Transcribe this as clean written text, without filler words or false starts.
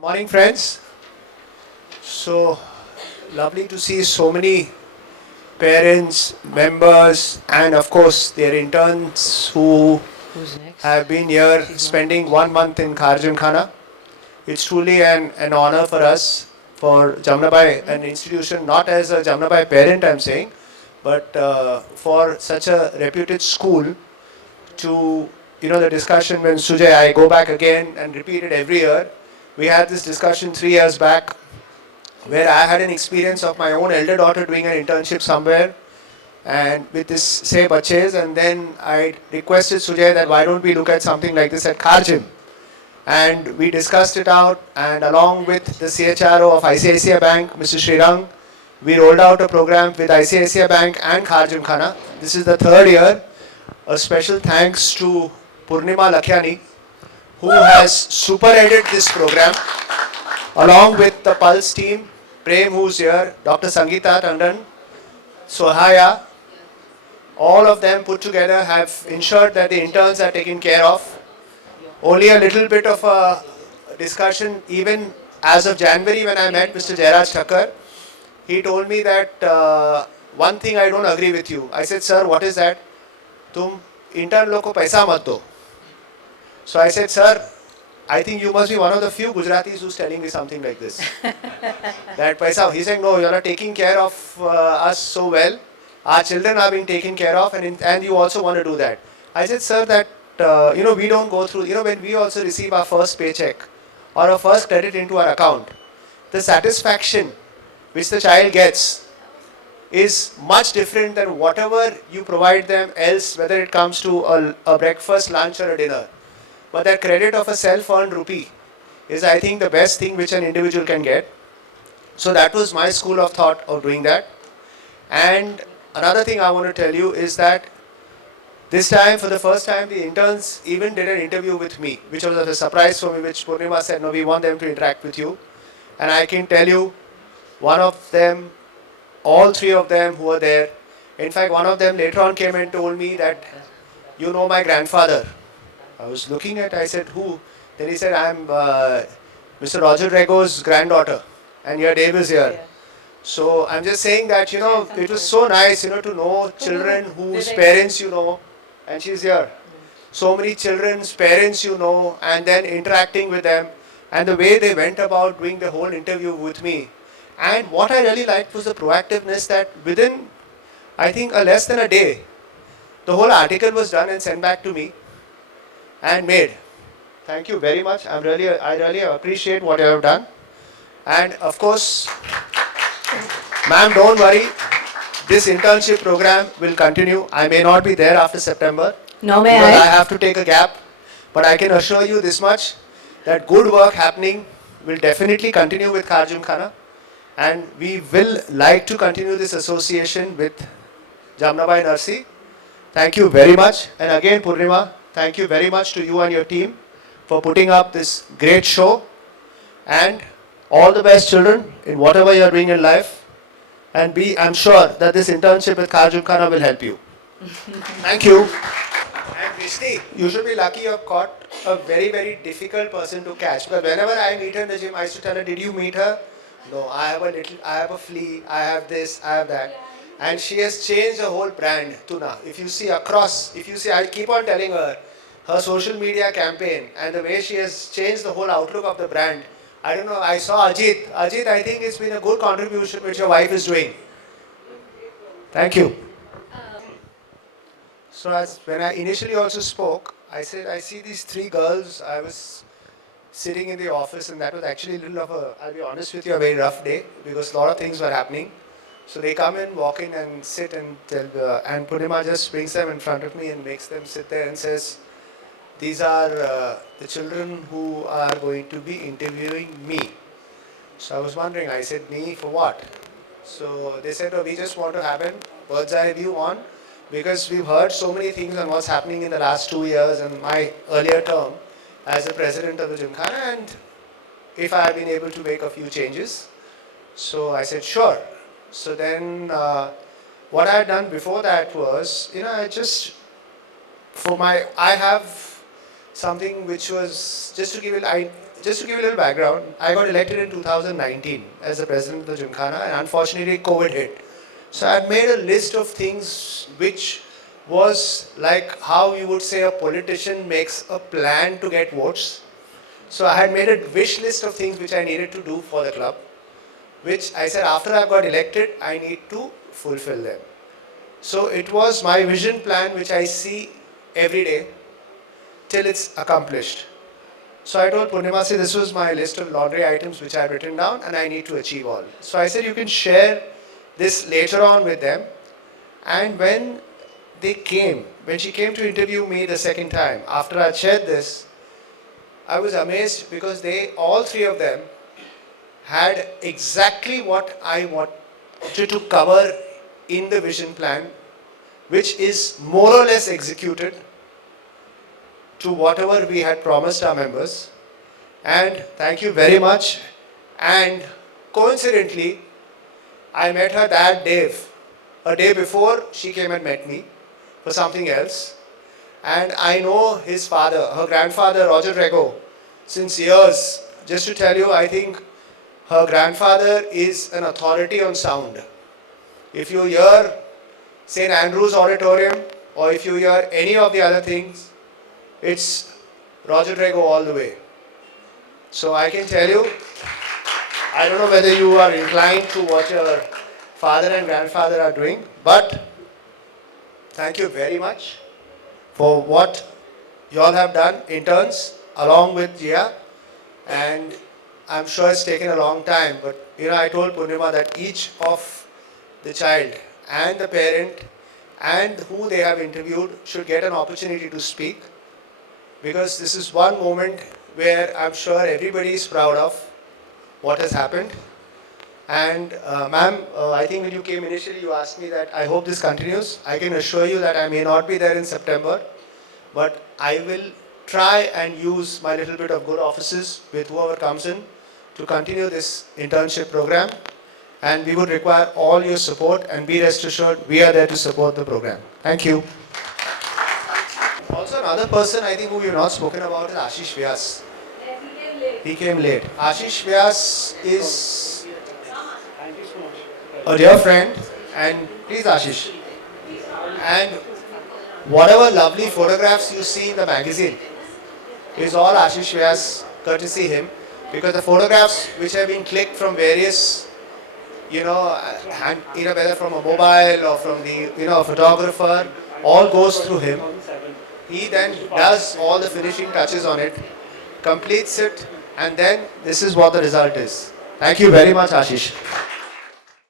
Morning, friends. So lovely to see so many parents, members, and of course their interns who Who's next? have been here She's not spending next. 1 month in Khar Gymkhana. It's truly an honor for us, for Jamnabai, an institution, not as a Jamnabai parent, I'm saying, but for such a reputed school to, the discussion when Sujay, I go back again and repeat it every year. We had this discussion 3 years back where I had an experience of my own elder daughter doing an internship somewhere and with this say baches, and then I requested Sujay that why don't we look at something like this at Kharjim, and we discussed it out, and along with the CHRO of ICICI Bank, Mr. Srirang, we rolled out a program with ICICI Bank and Kharjim Khana. This is the third year. A special thanks to Purnima Lakhiani, who has superheaded this program along with the Pulse team, Prem who's here, Dr. Sangeeta Tandon, Sohaya. All of them put together have ensured that the interns are taken care of. Only a little bit of a discussion, even as of January when I met Mr. Jairaj Thakkar, he told me that one thing I don't agree with you. I said, sir, what is that? तुम intern लोग को पैसा मत दो. So I said, sir, I think you must be one of the few Gujaratis who's telling me something like this. That paisa. He said, no, you are taking care of us so well. Our children are being taken care of, and you also want to do that. I said, sir, that we don't go through. When we also receive our first paycheck or our first credit into our account, the satisfaction which the child gets is much different than whatever you provide them else, whether it comes to a breakfast, lunch, or a dinner. But that credit of a self-earned rupee is, I think, the best thing which an individual can get. So that was my school of thought of doing that. And another thing I want to tell you is that this time, for the first time, the interns even did an interview with me, which was a surprise for me, which Purnima said, no, we want them to interact with you. And I can tell you, one of them, all three of them who were there, in fact, one of them later on came and told me that, you know my grandfather. I was looking at, I said, who? Then he said, I'm Mr. Roger Rego's granddaughter, and your Dave is here. So I'm just saying that, it was so nice, to know children whose parents you know, and she's here. So many children's parents you know, and then interacting with them, and the way they went about doing the whole interview with me. And what I really liked was the proactiveness that within, I think, less than a day, the whole article was done and sent back to me and made. Thank you very much. I really appreciate what you have done. And of course, ma'am, don't worry. This internship program will continue. I may not be there after September. No, may because I I? have to take a gap. But I can assure you this much, that good work happening will definitely continue with Khar Gymkhana. And we will like to continue this association with Jamnabai Narsi. Thank you very much. And again, Purnima, thank you very much to you and your team for putting up this great show. And all the best, children, in whatever you are doing in life. And I'm sure that this internship with Khar Gymkhana will help you. Thank you. And Vishni, you should be lucky you have caught a very, very difficult person to catch. Because whenever I meet her in the gym, I used to tell her, did you meet her? No, I have a flea, I have this, I have that. And she has changed the whole brand, Tuna. If you see, I keep on telling her, her social media campaign and the way she has changed the whole outlook of the brand. I don't know, I saw Ajit. Ajit, I think it's been a good contribution which your wife is doing. Thank you. So when I initially also spoke, I said, I see these three girls. I was sitting in the office, and that was actually a little of I'll be honest with you, a very rough day, because a lot of things were happening. So they come in, walk in and sit and and Purnima just brings them in front of me and makes them sit there and says, these are the children who are going to be interviewing me. So I was wondering, I said, me for what? So they said, oh, we just want to have a bird's eye view on, because we've heard so many things on what's happening in the last 2 years and my earlier term as the president of the Gymkhana, and if I have been able to make a few changes. So I said, sure. So then what I had done before that was, I have something which was, just to give it, just to give you a little background, I got elected in 2019 as the president of the Gymkhana, and unfortunately COVID hit. So I had made a list of things which was like how you would say a politician makes a plan to get votes. So I had made a wish list of things which I needed to do for the club, which I said after I got elected, I need to fulfill them. So it was my vision plan which I see every day till it's accomplished. So I told Purnimasi this was my list of laundry items which I had written down and I need to achieve all. So I said you can share this later on with them. And when she came to interview me the second time, after I shared this, I was amazed because all three of them had exactly what I wanted to cover in the vision plan, which is more or less executed to whatever we had promised our members. And thank you very much. And coincidentally, I met her dad, Dave, a day before she came and met me for something else. And I know his father, her grandfather, Roger Rego, since years. Just to tell you, I think her grandfather is an authority on sound. If you hear St. Andrew's Auditorium, or if you hear any of the other things, it's Roger Rego all the way. So I can tell you, I don't know whether you are inclined to what your father and grandfather are doing, but thank you very much for what you all have done, interns, along with Jia. And I'm sure it's taken a long time, but I told Purnima that each of the child and the parent and who they have interviewed should get an opportunity to speak, because this is one moment where I'm sure everybody is proud of what has happened. And ma'am, I think when you came initially, you asked me that I hope this continues. I can assure you that I may not be there in September, but I will try and use my little bit of good offices with whoever comes in to continue this internship program. And we would require all your support, and be rest assured we are there to support the program. Thank you. Also, another person I think who we have not spoken about is Ashish Vyas. He came late. Ashish Vyas is a dear friend, and please Ashish. And whatever lovely photographs you see in the magazine is all Ashish Vyas, courtesy him, because the photographs which have been clicked from various, whether from a mobile or from the, a photographer, all goes through him. He then does all the finishing touches on it, completes it, and then this is what the result is. Thank you very much, Ashish.